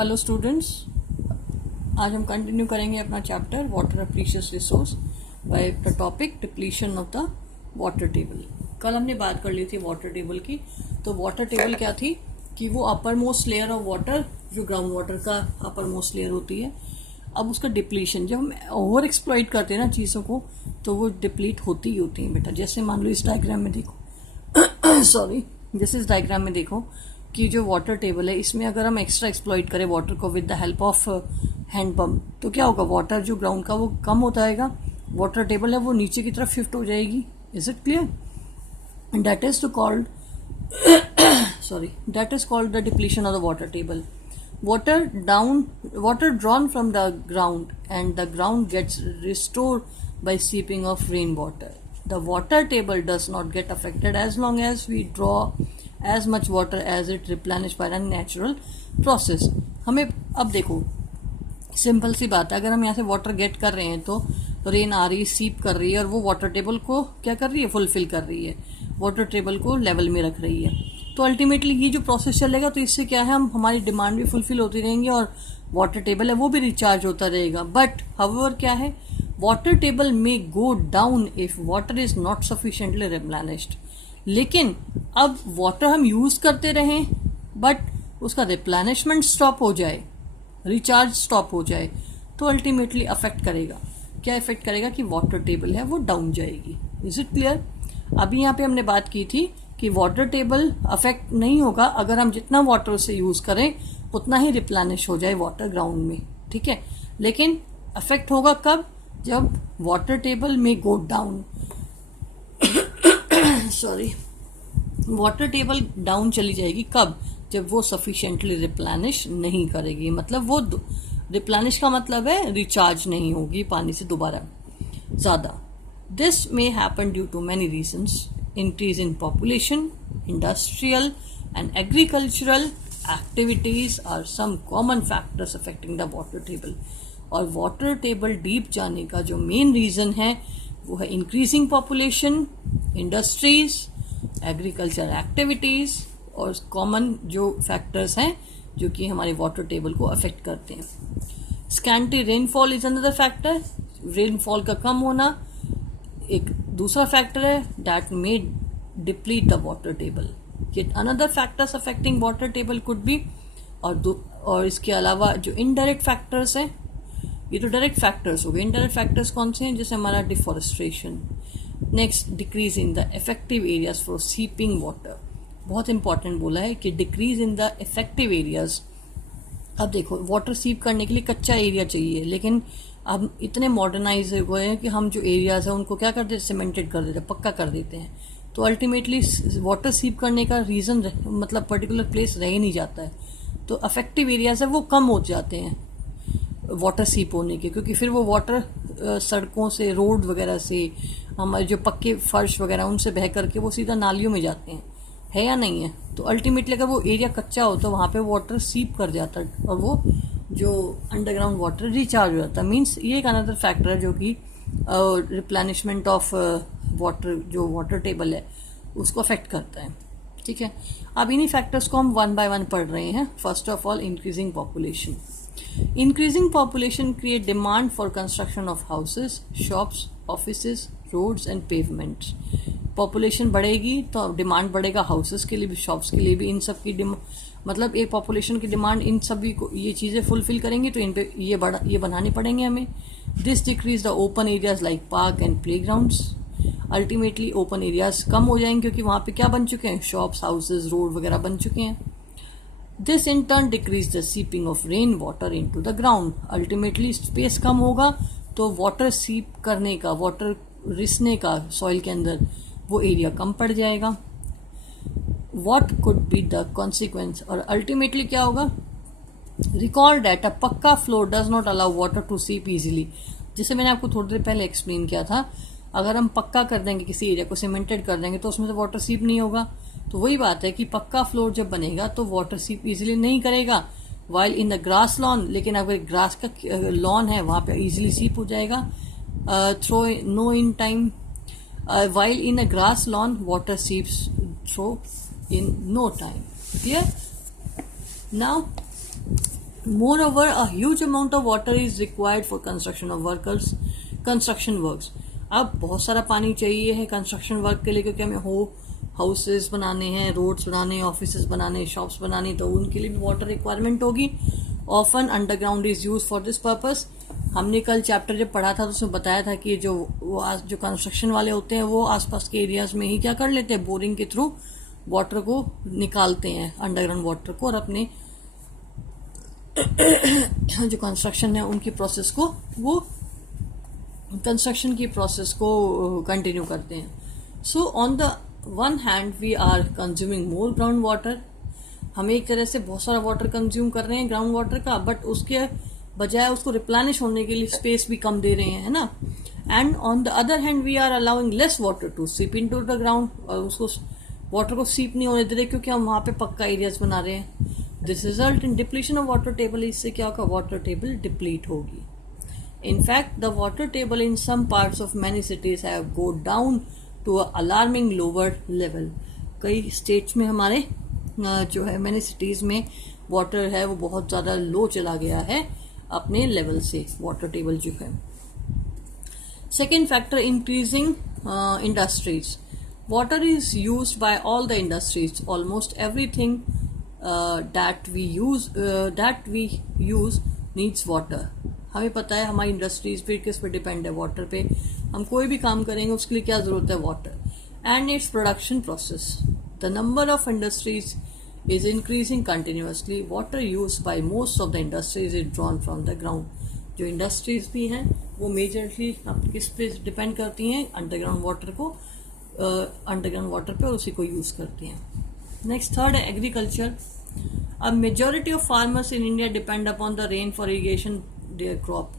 Hello students, आज हम continue करेंगे अपना chapter water a precious resource by the topic depletion of the water table. कल हमने बात कर ली थी वाटर टेबल की। तो वाटर टेबल क्या थी कि वो upper most layer of water, जो ग्राउंड वाटर का अपर मोस्ट लेयर होती है, अब उसका डिप्लीशन, जब हम ओवर एक्सप्लॉइट करते हैं ना चीज़ों को, तो वो डिप्लीट होती ही होती हैं बेटा। जैसे मान लो इस डायग्राम में देखो सॉरी, जैसे इस डायग्राम में देखो कि जो वाटर टेबल है, इसमें अगर हम एक्स्ट्रा एक्सप्लॉइट करें वाटर को with the help of hand pump, तो क्या होगा, वाटर जो ग्राउंड का वो कम होता आएगा, वाटर टेबल है वो नीचे की तरफ शिफ्ट हो जाएगी। Is it clear? And that is called that is called the depletion of the water table. Water drawn from the ground, and the ground gets restored by seeping of rainwater. The water table does not get affected as long as we draw as much water as it replenished by a natural process. हमें अब देखो, simple सी बात है, अगर हम यहाँ से water gate कर रहे हैं तो रेन आ रही है, सीप कर रही है, और वो वाटर टेबल को क्या कर रही है, फुलफिल कर रही है, वाटर टेबल को लेवल में रख रही है। तो अल्टीमेटली ये जो प्रोसेस चलेगा, तो इससे क्या है, हम हमारी डिमांड भी फुलफिल होती रहेंगी और वाटर टेबल है वो भी रिचार्ज होता रहेगा। बट हाउएवर क्या है, वाटर टेबल में go down if water is not sufficiently replenished. लेकिन अब वाटर हम यूज करते रहें बट उसका रिप्लेनिशमेंट स्टॉप हो जाए, रिचार्ज स्टॉप हो जाए, तो अल्टीमेटली अफेक्ट करेगा, क्या इफेक्ट करेगा कि वाटर टेबल है वो डाउन जाएगी। Is it clear? अभी यहाँ पे हमने बात की थी कि वाटर टेबल अफेक्ट नहीं होगा अगर हम जितना वाटर उसे यूज करें उतना ही रिप्लेनिश हो जाए वाटर ग्राउंड में, ठीक है। लेकिन अफेक्ट होगा कब, जब वाटर टेबल में go down sorry, water table down चली जाएगी कब, जब वो सफिशिएंटली रिप्लेनिश नहीं करेगी। मतलब वो रिप्लेनिश का मतलब है रिचार्ज नहीं होगी पानी से दोबारा ज्यादा। This may happen due to many reasons, increase in population, industrial and agricultural activities are some common factors affecting the water table. और वाटर टेबल डीप जाने का जो मेन रीजन है वो है increasing population, industries, agriculture activities, और common जो factors हैं जो कि हमारे वाटर टेबल को अफेक्ट करते हैं। Scanty rainfall is another factor, rainfall का कम होना एक दूसरा फैक्टर है, that may deplete the water table. Yet another factors affecting water table could be, और इसके अलावा जो इनडायरेक्ट फैक्टर्स हैं, ये तो डायरेक्ट फैक्टर्स हो गए। इनडायरेक्ट फैक्टर्स कौन से हैं, जैसे हमारा deforestation, next decrease in the effective areas for seeping water. बहुत इंपॉर्टेंट बोला है कि decrease in the effective areas. अब देखो, वाटर सीप करने के लिए कच्चा एरिया चाहिए, लेकिन अब इतने मॉडर्नाइज हुए हैं कि हम जो एरियाज हैं उनको क्या कर देते, सीमेंटेड कर देते हैं, पक्का कर देते हैं। तो अल्टीमेटली वाटर सीप करने का रीजन मतलब पर्टिकुलर प्लेस रह ही नहीं जाता है, तो अफेक्टिव एरियाज है वो कम हो जाते हैं वाटर सीप होने के, क्योंकि फिर वो वाटर सड़कों से, रोड वगैरह से, हमारे जो पक्के फर्श वगैरह उनसे बह करके वो सीधा नालियों में जाते हैं, है या नहीं है। तो अल्टीमेटली अगर वो एरिया कच्चा हो तो वहाँ पे वाटर सीप कर जाता है और वो जो अंडरग्राउंड वाटर रिचार्ज हो जाता है। मीन्स ये एक अनदर फैक्टर है जो कि रिप्लेनिशमेंट ऑफ वाटर, जो वाटर टेबल है उसको अफेक्ट करता है, ठीक है। अब इन्हीं फैक्टर्स को हम वन बाय वन पढ़ रहे हैं। First of all, increasing population. Increasing population create demand for construction of houses, shops, offices, roads and pavements. Population बढ़ेगी तो डिमांड बढ़ेगा हाउसेस के लिए भी, शॉप्स के लिए भी। इन सब की मतलब एक पॉपुलेशन की डिमांड इन सभी को, ये चीजें फुलफिल करेंगी तो इन पे ये बनाने पड़ेंगे हमें। This decrease the open areas like park and play grounds. Ultimately open areas कम हो जाएंगे क्योंकि वहां पे क्या बन चुके हैं, शॉप्स, हाउसेज, रोड वगैरह बन चुके हैं। This in turn decrease the seeping off rain water into the ground. Ultimately space कम होगा तो वाटर सीप करने का, वाटर रिसने का सॉइल के अंदर वो एरिया कम पड़ जाएगा। What could be the consequence? और अल्टीमेटली क्या होगा, recall that a pakka floor does not allow water to seep easily. जैसे मैंने आपको थोड़ी देर पहले एक्सप्लेन किया था, अगर हम पक्का कर देंगे किसी एरिया को, सीमेंटेड कर देंगे, तो उसमें से वाटर सीप नहीं होगा। तो वही बात है कि पक्का फ्लोर जब बनेगा तो वाटर सीप इजीली नहीं करेगा, while in the grass lawn. लेकिन अगर ग्रास का लॉन है वहां पे इजीली सीप हो जाएगा through no in time, while in a grass lawn water seeps through in no time. Clear? Now Moreover, a huge amount of water is required for construction of construction works. अब बहुत सारा पानी चाहिए है construction work के लिए, क्योंकि हमें हाउसेस बनाने हैं, रोड्स बनाने हैं, ऑफिसेस बनाने हैं, शॉप्स बनाने, तो उनके लिए भी वाटर रिक्वायरमेंट होगी. Often underground is use for this purpose. हमने कल चैप्टर जब पढ़ा था तो उसमें बताया था कि जो कंस्ट्रक्शन वाले होते हैं वो आसपास के एरियाज में ही क्या कर लेते हैं, बोरिंग के थ्रू वाटर को निकालते हैं, अंडरग्राउंड वाटर को, और अपने जो कंस्ट्रक्शन है उनकी प्रोसेस को, वो कंस्ट्रक्शन की प्रोसेस को कंटिन्यू करते हैं. So on the one hand we are consuming more ground water. हम एक तरह से बहुत सारा वाटर कंज्यूम कर रहे हैं ग्राउंड वाटर का, बट उसके बजाय उसको रिप्लेनिश होने के लिए स्पेस भी कम दे रहे हैं, है ना. And on the other hand we are allowing less water to seep in to the ground. और उसको वाटर को सीप नहीं होने दे रहे क्योंकि हम वहां पे पक्का एरियाज बना रहे हैं. This result in depletion of water table. इससे क्या होगा, वाटर टेबल डिप्लीट होगी. In fact, the water table in some parts of many cities have go down to a alarming lower level. कई स्टेट्स में हमारे जो है मैनी सिटीज में वाटर है वो बहुत ज़्यादा लो चला गया है अपने लेवल से, वाटर टेबल जो है. Second factor, increasing industries. Water is used by all the industries. Almost everything that we use needs water. हमें पता है हमारी इंडस्ट्रीज पे किस पे डिपेंड है, वाटर पे. हम कोई भी काम करेंगे उसके लिए क्या जरूरत है, water. And its production process. The number of industries is increasing continuously. Water use by most of the industries is drawn from the ground. जो इंडस्ट्रीज भी हैं वो मेजरली अब किस पे डिपेंड करती हैं, अंडरग्राउंड वाटर को, अंडरग्राउंड वाटर पे, और उसी को यूज करती हैं. नेक्स्ट थर्ड है एग्रीकल्चर. अब majority of farmers in India depend upon the rain for irrigation their crop.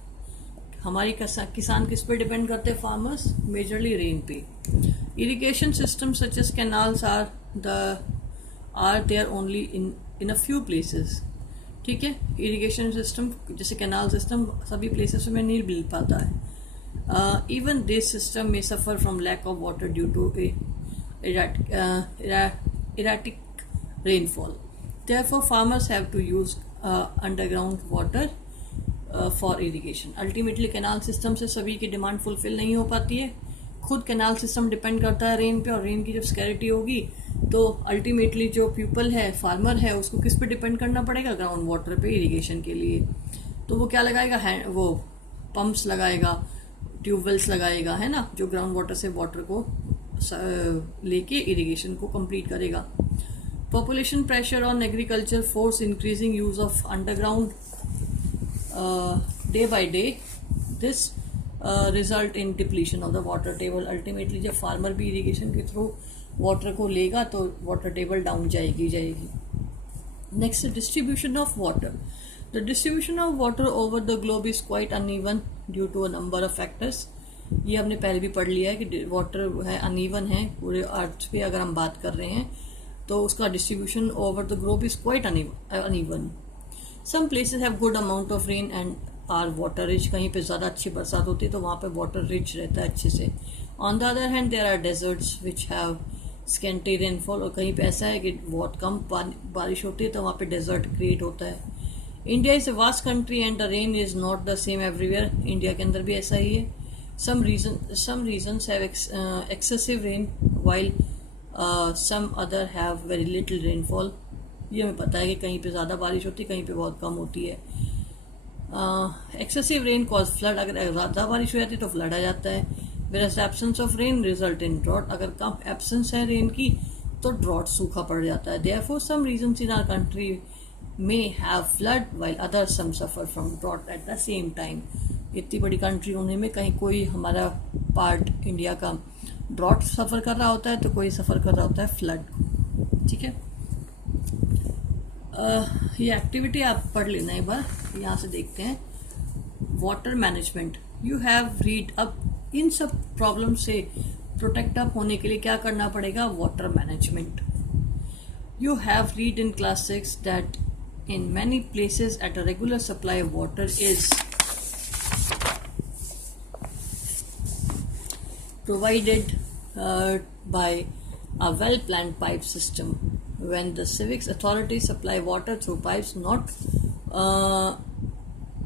हमारी किसान किस पे डिपेंड करते हैं, फार्मर्स, मेजरली रेन पे. Irrigation system such as canals are there only in a few places. ठीक है, इरिगेशन सिस्टम जैसे कैनाल सिस्टम सभी प्लेसेस में नहीं मिल पाता है. इवन दिस सिस्टम में suffer from lack of water due to erratic rainfall. Therefore, farmers have to use underground water for irrigation. Ultimately, canal system से सभी की डिमांड फुलफिल नहीं हो पाती है. खुद कैनाल सिस्टम डिपेंड करता है रेन पे, और रेन की जब स्कैरिटी होगी तो अल्टीमेटली जो पीपल है, फार्मर है, उसको किस पे डिपेंड करना पड़ेगा, ग्राउंड वाटर पे इरिगेशन के लिए. तो वो क्या लगाएगा, वो पंप्स लगाएगा, ट्यूबवेल्स लगाएगा, है ना, जो ग्राउंड वाटर से वाटर को लेके इरिगेशन को कंप्लीट करेगा. Population pressure on agriculture force increasing use of underground day by day. This result in depletion of the water table. Ultimately जब फार्मर भी इरिगेशन के थ्रू वाटर को लेगा तो वाटर टेबल डाउन जाएगी. Next, distribution of water. The distribution of water over the globe is quite uneven due to a number of factors. ये हमने पहले भी पढ़ लिया है कि वाटर है अनइवन है पूरे अर्थ पे. अगर हम बात कर रहे हैं तो उसका distribution over the globe is quite uneven. Some places have good amount of rain and are water rich. कहीं पे ज़्यादा अच्छी बरसात होती है तो वहाँ पे वाटर रिच रहता है अच्छे से. On the other hand there are deserts which have scanty rainfall. और कहीं पे ऐसा है कि बहुत कम बारिश होती है तो वहाँ पे डेजर्ट क्रिएट होता है. India is a vast country and the rain is not the same everywhere. India के अंदर भी ऐसा ही है. Some regions have excessive rain while some other have very little rainfall. ये हमें पता है कि कहीं पे ज़्यादा बारिश होती है, कहीं पे बहुत कम होती है. Excessive rain cause flood. अगर ज़्यादा बारिश हो जाती है तो फ्लड आ जाता है. whereas absence of rain result in drought. अगर कम एब्सेंस है रेन की तो ड्रॉट, सूखा पड़ जाता है. therefore some regions in our country may have flood while others some suffer from drought at the same time. इतनी बड़ी कंट्री होने में कहीं कोई हमारा पार्ट इंडिया का ड्रॉट सफ़र कर रहा होता है तो कोई सफ़र कर रहा होता है फ्लड. ठीक है, ये एक्टिविटी आप पढ़ लेना एक बार. यहाँ से देखते हैं water management. You have read. अब इन सब प्रॉब्लम से प्रोटेक्ट अप होने के लिए क्या करना पड़ेगा, water management. You have read in class 6 that in many places at a regular supply of water is provided by a well-planned pipe system. When the civic authorities supply water through pipes not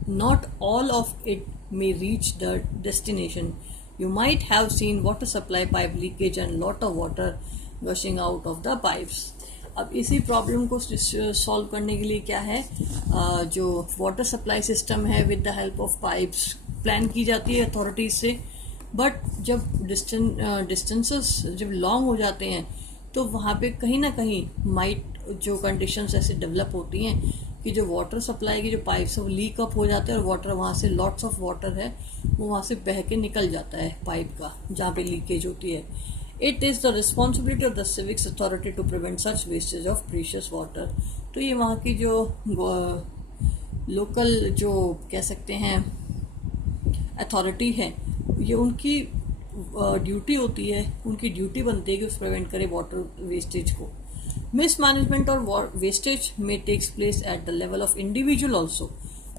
not all of it may reach the destination. You might have seen water supply pipe leakage and lot of water gushing out of the pipes. अब इसी problem को solve करने के लिए क्या है, जो water supply system है with the help of pipes plan की जाती है अथॉरिटीज से, बट जब डिस्टेंसेस जब लॉन्ग हो जाते हैं तो वहाँ पे कहीं ना कहीं माइट जो कंडीशंस ऐसे डेवलप होती हैं कि जो वाटर सप्लाई की जो पाइप्स है वो लीक अप हो जाते हैं और वाटर वहाँ से लॉट्स ऑफ वाटर है वो वहाँ से बह के निकल जाता है पाइप का जहाँ पे लीकेज होती है. It is the responsibility of the civics authority to prevent such wastage of precious water. तो ये वहाँ की जो लोकल जो कह सकते हैं अथॉरिटी है, ये उनकी ड्यूटी होती है, उनकी ड्यूटी बनती है कि उस प्रिवेंट करे वाटर वेस्टेज को. मिसमैनेजमेंट और वेस्टेज में takes place at the level of individual also.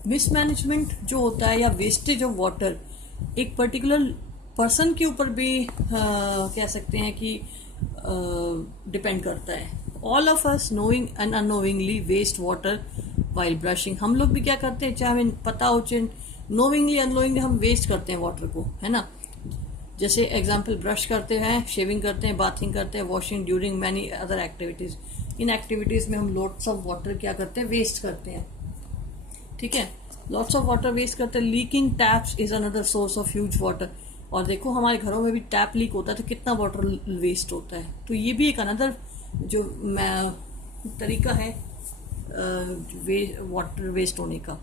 Mismanagement जो होता है या वेस्टेज ऑफ वाटर एक पर्टिकुलर पर्सन के ऊपर भी कह सकते हैं कि डिपेंड करता है. All of us knowing and unknowingly waste water while brushing. हम लोग भी क्या करते हैं, चाहे हमें पता हो चाहे नोइंगली अननोइंगली हम वेस्ट करते हैं वाटर को, है ना. जैसे एग्जाम्पल ब्रश करते हैं, शेविंग करते हैं, बाथिंग करते हैं, washing during many other activities. इन एक्टिविटीज में हम लॉट्स ऑफ वाटर क्या करते हैं, वेस्ट करते हैं. ठीक है, लॉट्स ऑफ वाटर वेस्ट करते हैं. Leaking taps is another source of huge water. और देखो हमारे घरों में भी टैप लीक होता है तो कितना वाटर वेस्ट होता है. तो ये भी एक अनदर जो तरीका है वाटर वेस्ट होने का.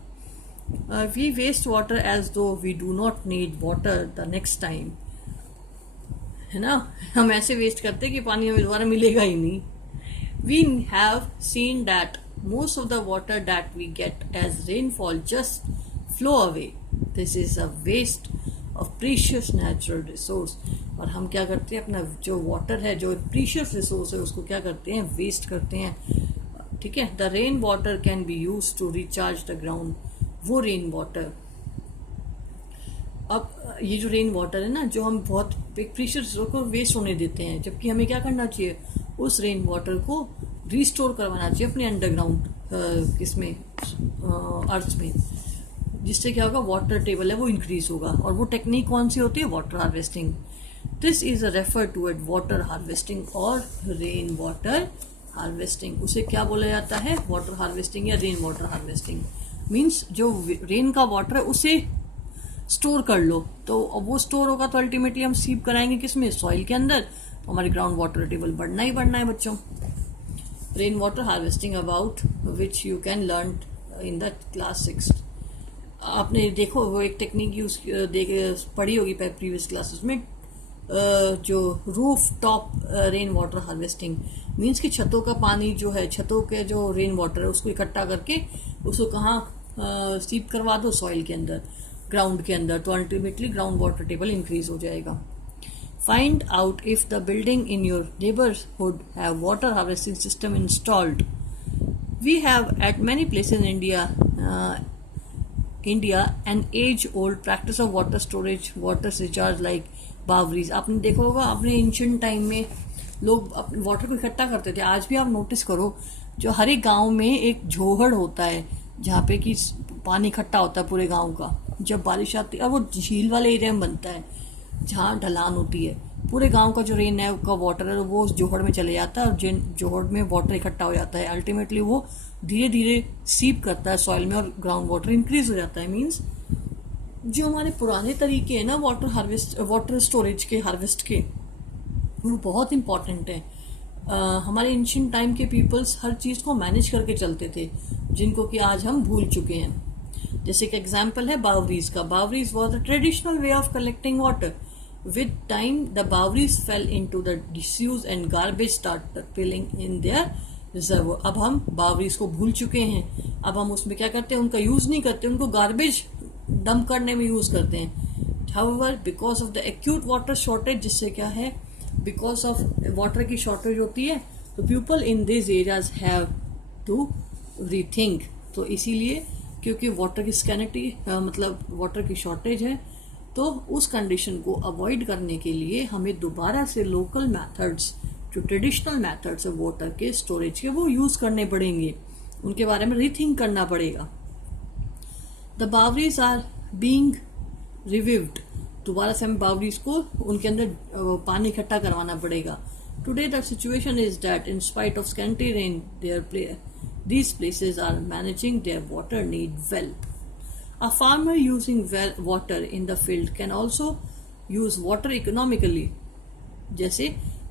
We waste water as though we do not need water the next time, है ना. हम ऐसे वेस्ट करते हैं कि पानी हमें दोबारा मिलेगा ही नहीं. We have seen that most of the water that we get as rainfall just flow away. This is a waste of precious natural resource. और हम क्या करते हैं, अपना जो वाटर है, जो प्रीशियस रिसोर्स है, उसको क्या करते हैं, वेस्ट करते हैं. ठीक है. The rain water can be use to recharge the ground. वो रेन वाटर, अब ये जो रेन वाटर है ना, जो हम बहुत प्रीशियस को वेस्ट होने देते हैं, जबकि हमें क्या करना चाहिए, उस रेन वाटर को रिस्टोर करवाना चाहिए अपने अंडरग्राउंड इसमें अर्थ में, जिससे क्या होगा, वाटर टेबल है वो इंक्रीज होगा. और वो टेक्निक कौन सी होती है, water harvesting. This is a refer to at water harvesting और रेन वाटर हार्वेस्टिंग. उसे क्या बोला जाता है, वाटर हार्वेस्टिंग या रेन वाटर हार्वेस्टिंग. मीन्स जो रेन का वाटर है उसे स्टोर कर लो, तो वो स्टोर होगा तो अल्टीमेटली हम सीप कराएंगे किसमें, सॉइल के अंदर. हमारे ग्राउंड वाटर टेबल बढ़ना ही बढ़ना है बच्चों. Rain water harvesting about which you can learn in the class 6. आपने देखो वो एक टेक्निक यूज पढ़ी होगी प्रीवियस क्लासेस में, जो roof top rain water harvesting. Means कि छतों का पानी जो है, छतों के जो रेन वाटर है उसको इकट्ठा करके उसको कहाँ सीप करवा दो, सॉइल के अंदर, ग्राउंड के अंदर. तो ultimately ground water table increase हो जाएगा. Find out if the building in your neighbourhood have water harvesting system installed. We have at many places in India an age old practice of water storage, water recharge like baoris. आपने देखा होगा, अपने ancient time में लोग water को इकट्ठा करते थे. आज भी आप नोटिस करो, जो हर एक गाँव में एक झोहड़ होता है जहाँ पे कि पानी इकट्ठा होता है पूरे गांव का. जब बारिश आती है, और वो झील वाले एरिया में बनता है जहाँ ढलान होती है, पूरे गांव का जो रेन है का वाटर है वो उस जोहड़ में चले जाता है और जिन जोहड़ में वाटर इकट्ठा हो जाता है. अल्टीमेटली वो धीरे धीरे सीप करता है सॉइल में और ग्राउंड वाटर इंक्रीज हो जाता है. मीन्स जो हमारे पुराने तरीके हैं ना वाटर स्टोरेज के, हार्वेस्ट के, वो बहुत इंपॉर्टेंट है. हमारे एंशिएंट टाइम के पीपल्स हर चीज़ को मैनेज करके चलते थे, जिनको कि आज हम भूल चुके हैं. जैसे कि एग्जाम्पल है बावरीज का. Baoris was a traditional way of collecting water. With time the baoris fell into the disuse and garbage started filling in their reserve. अब हम बावरीज को भूल चुके हैं. अब हम उसमें क्या करते हैं, उनका यूज नहीं करते, उनको गार्बेज डंप करने में यूज करते हैं. However because of the acute water shortage, जिससे क्या है, बिकॉज ऑफ वाटर की शॉर्टेज होती है, तो people in this areas have to rethink. तो इसीलिए क्योंकि वाटर की स्कैनिटी मतलब वाटर की शॉर्टेज है, तो उस कंडीशन को अवॉइड करने के लिए हमें दोबारा से लोकल मेथड्स, जो ट्रेडिशनल मेथड्स है वाटर के स्टोरेज के, वो यूज़ करने पड़ेंगे. उनके बारे में रीथिंक करना पड़ेगा. द बावरीज आर बीइंग रिविव्ड, दोबारा से हमें बावरीज को उनके अंदर पानी इकट्ठा करवाना पड़ेगा. Today the situation is that in spite of scanty rain these places are managing their water need well. A farmer using water in the field can also use water economically. जैसे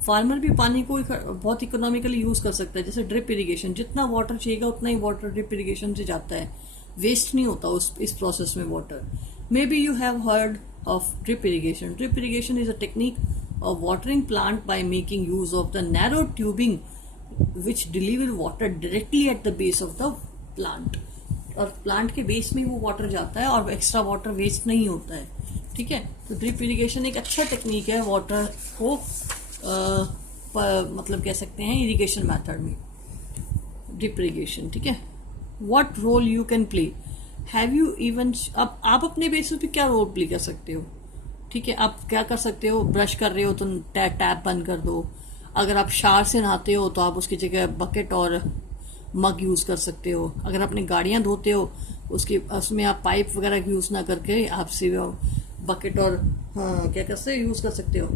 फार्मर भी पानी को बहुत economically use कर सकता है. जैसे drip irrigation, जितना वाटर चाहिएगा उतना ही वाटर ड्रिप इरिगेशन से जाता है, वेस्ट नहीं होता इस प्रोसेस में water. May be you have heard of drip irrigation. Drip irrigation is a technique of watering plant by making use of the narrow tubing which deliver water directly at the base of the plant. और plant के base में वो water जाता है और extra water waste नहीं होता है. ठीक है, तो ड्रिप इरिगेशन एक अच्छा टेक्निक है वाटर को मतलब कह सकते हैं इरिगेशन मेथड में, ड्रिप इरिगेशन. ठीक है, what role you can play, have you even, अब आप अपने बेसिस पे क्या रोल प्ले कर सकते हो. ठीक है, आप क्या कर सकते हो, ब्रश कर रहे हो तो टैप बंद कर दो. अगर आप शावर से नहाते हो तो आप उसकी जगह बकेट और मग यूज कर सकते हो. अगर अपनी गाड़ियां धोते हो उसमें आप पाइप वगैरह यूज ना करके आप सिर्फ बकेट और क्या कर सकते यूज कर सकते हो,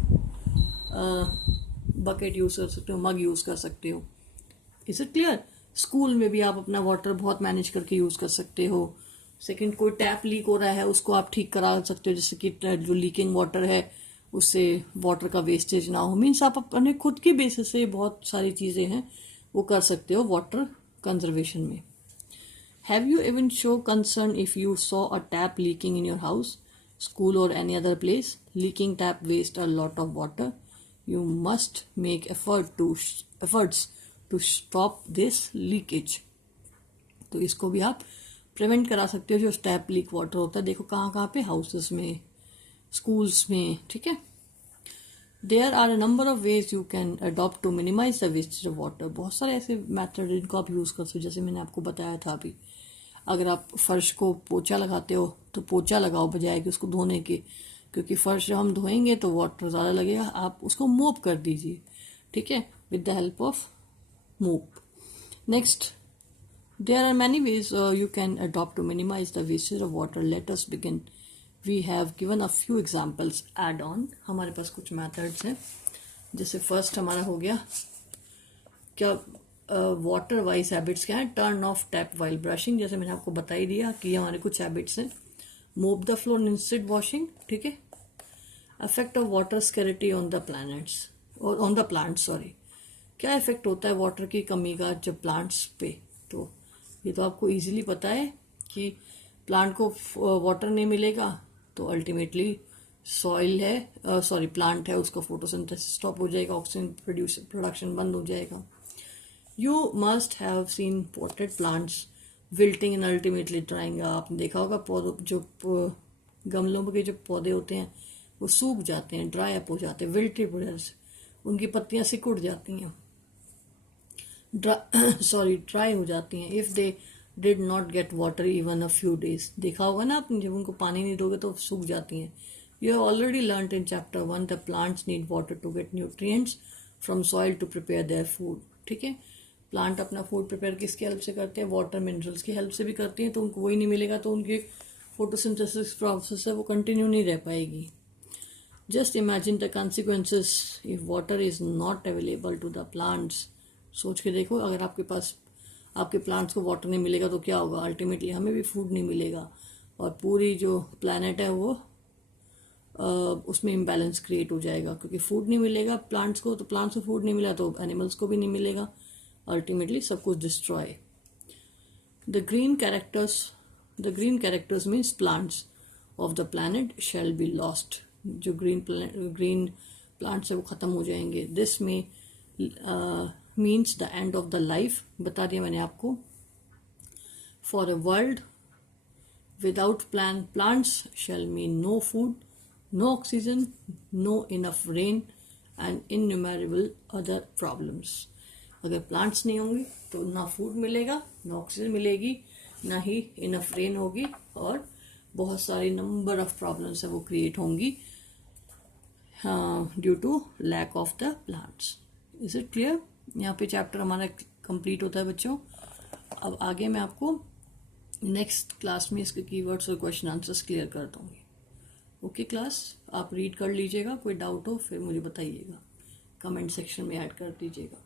बकेट यूज कर सकते हो, मग यूज कर सकते हो. Is it clear. स्कूल में भी आप अपना वाटर बहुत मैनेज करके यूज कर सकते हो. सेकंड, कोई टैप लीक हो रहा है उसको आप ठीक करा सकते हो, जैसे कि जो लीकिंग वाटर है उससे वाटर का वेस्टेज ना हो. मीन्स आप अपने खुद की बेसिस से बहुत सारी चीज़ें हैं वो कर सकते हो वाटर कंजर्वेशन में. Have you even show concern if you saw a tap leaking in your house, school और any other place. Leaking tap waste a lot of water. You must make efforts to stop this leakage. तो इसको भी आप prevent करा सकते हो. जो tap leak water होता है, देखो कहाँ कहाँ पे, हाउसेस में, स्कूल्स में. ठीक है, there are a number of ways you can adopt to minimise the wastage of water. बहुत सारे ऐसे मेथड इनको आप यूज कर सकते हो, जैसे मैंने आपको बताया था अभी. अगर आप फर्श को पोछा लगाते हो तो पोछा लगाओ बजाय कि उसको धोने के, क्योंकि फर्श जब हम धोएंगे तो वाटर ज़्यादा लगेगा. आप उसको मोप कर दीजिए. ठीक है, with the help of mop. Next, there are many ways you can adopt to minimise the wastage of water. Let us begin. We have given a few examples add on. हमारे पास कुछ methods हैं. जैसे first हमारा हो गया क्या, water wise habits क्या है. Turn off tap while brushing, जैसे मैंने आपको बता ही दिया कि हमारे कुछ हैबिट्स हैं. मोप द फ्लोर इंस्टेड वॉशिंग. ठीक है, effect of water scarcity on the planets और ऑन द प्लांट्स. सॉरी, क्या इफेक्ट होता है वाटर की कमी का जब प्लांट्स पे. तो ये तो आपको इजीली पता है कि प्लांट को वाटर नहीं मिलेगा तो अल्टीमेटली सॉइल है प्लांट है उसका फोटोसिंथेसिस स्टॉप हो जाएगा, ऑक्सीजन प्रोडक्शन बंद हो जाएगा. You must have seen potted plants wilting and ultimately drawing. आपने देखा होगा पौधों जो गमलों के जो पौधे होते हैं वो सूख जाते हैं, ड्राई अप हो जाते हैं, विल्टेड हो, उनकी पत्तियां सिकुड़ जाती हैं, ड्राई हो जाती हैं. If they did not get water even a few days. देखा होगा ना आपने, जब उनको पानी नहीं दोगे तो सूख जाती हैं. You have already learnt in chapter 1 the plants need water to get nutrients from soil to prepare their food. ठीक है, प्लांट अपना फूड प्रिपेयर किसकी हेल्प से करते हैं, वाटर मिनरल्स की हेल्प से भी करती हैं. तो उनको वही नहीं मिलेगा तो उनकी फोटोसिंथेसिस प्रोसेस है वो कंटिन्यू नहीं रह पाएगी. Just imagine the consequences if water is not available to the plants. सोच के देखो, अगर आपके प्लांट्स को वाटर नहीं मिलेगा तो क्या होगा. अल्टीमेटली हमें भी फूड नहीं मिलेगा और पूरी जो प्लैनेट है वो उसमें इम्बैलेंस क्रिएट हो जाएगा, क्योंकि फूड नहीं मिलेगा प्लांट्स को, तो प्लांट्स को फूड नहीं मिला तो एनिमल्स को भी नहीं मिलेगा. अल्टीमेटली सब कुछ destroy. The green characters means plants of the planet shall be lost. जो ग्रीन प्लांट्स है वो खत्म हो जाएंगे. दिस में means the end of the life. बता दिया मैंने आपको. For a world without plants shall mean no food, no oxygen, no enough rain and innumerable other problems. अगर प्लांट्स नहीं होंगे तो ना फूड मिलेगा, ना ऑक्सीजन मिलेगी, ना ही इनफ रेन होगी और बहुत सारी नंबर ऑफ प्रॉब्लम्स है वो क्रिएट होंगी due to lack of the plants. Is it clear. यहाँ पे चैप्टर हमारा कंप्लीट होता है बच्चों. अब आगे मैं आपको नेक्स्ट क्लास में इसके कीवर्ड्स और क्वेश्चन आंसर्स क्लियर कर दूंगी। ओके क्लास, आप रीड कर लीजिएगा, कोई डाउट हो फिर मुझे बताइएगा, कमेंट सेक्शन में ऐड कर दीजिएगा।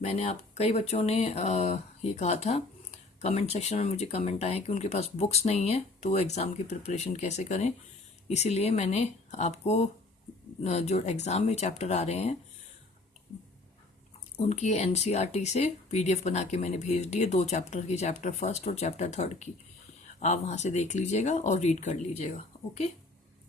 मैंने आप कई बच्चों ने ये कहा था कमेंट सेक्शन में, मुझे कमेंट आए कि उनके पास बुक्स नहीं है तो वो एग्ज़ाम की प्रिपरेशन कैसे करें। इसीलिए मैंने आपको जो एग्ज़ाम में चैप्टर आ रहे हैं उनकी एनसीईआरटी से पीडीएफ बना के मैंने भेज दिए, 2 चैप्टर की, चैप्टर 1 और चैप्टर 3 की। आप वहाँ से देख लीजिएगा और रीड कर लीजिएगा। ओके।